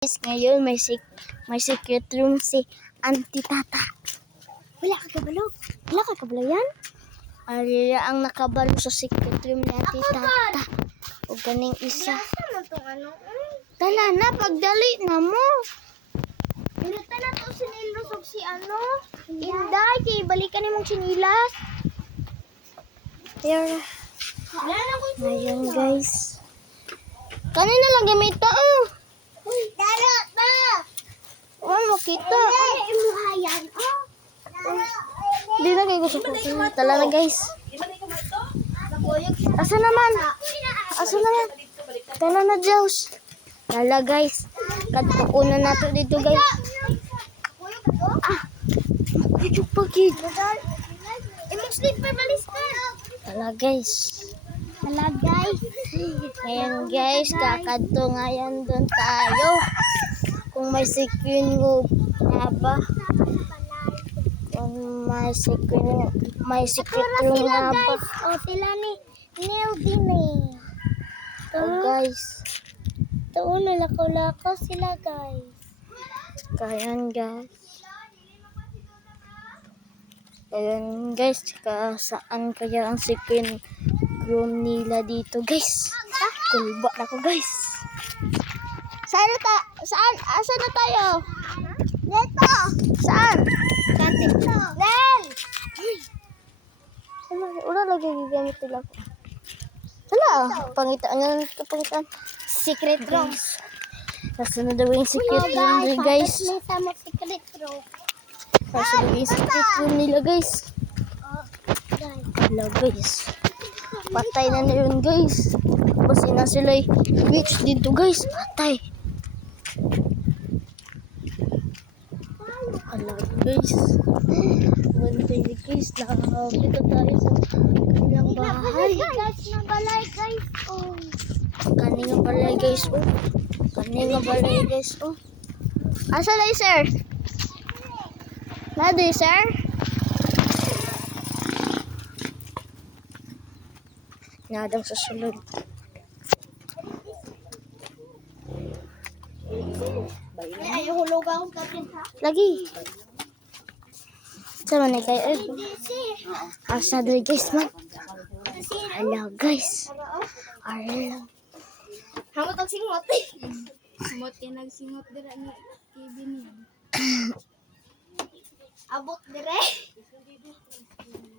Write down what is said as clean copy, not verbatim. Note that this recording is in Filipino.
Guys, ngayon may secret room si Auntie Tata. Wala ka kabalo? Wala ka kabalo yan? Ariya ang nakabalo sa secret room ni Auntie Tata. O ganing isa. Tala na, pagdali na mo. Pinata na to sinilos og si ano? Inday, kay balikan nimong sinilas. Here. Ngayon guys. Kanina lang gamit oh. Uy, dalo pa. Oh, makita. Imuhayan, oh. Di na kayo gusto ko. Tala na guys. Asa naman? Asa naman? Tala na Diyos. Tala guys. Katukunan nato dito guys. Ah. Medyo pagid. Imong slipper balis ka. Tala guys. Hala, guys. Ngayon guys, kakadto ngayon doon tayo. Kung may secret room nga ba? Kung may secret room nga ba? O, tila ni Neil Bini. Oh guys. Tuon na lakaw-lakaw sila, guys. Kayan guys. Ayan guys, saan kaya ang secret room nila dito guys? Kulba na ko guys. Saan na tayo? Dito. Saan? Dito. Nel. Wala lagi gigamit nila ko. Wala, pangitaan. Secret room. Nasa na daw yung secret room nila guys. May sama secret room. Nasa na yung secret room nila guys. Oh, guys. Wala guys. Patay na yun guys. Kasi na sila witch dito guys. Patay. Wala guys. Bantay na guys. Nakakapita tayo sa kanilang bahay. Guys, nabalay, guys. Oh. Kaninga balay guys. Oh. Kaninga balay guys. Oh. Asa na sir? Nado sir? Nadang sa sulod. Ay, hulog akong kapit, ha? Lagi. Sama na kayo. Hindi, sir. Asa doy guys man. Sir. Ala guys. Ala. Hamot ang singot. Hamot yan nagsingot dira ni Kevin yan. Abot dire.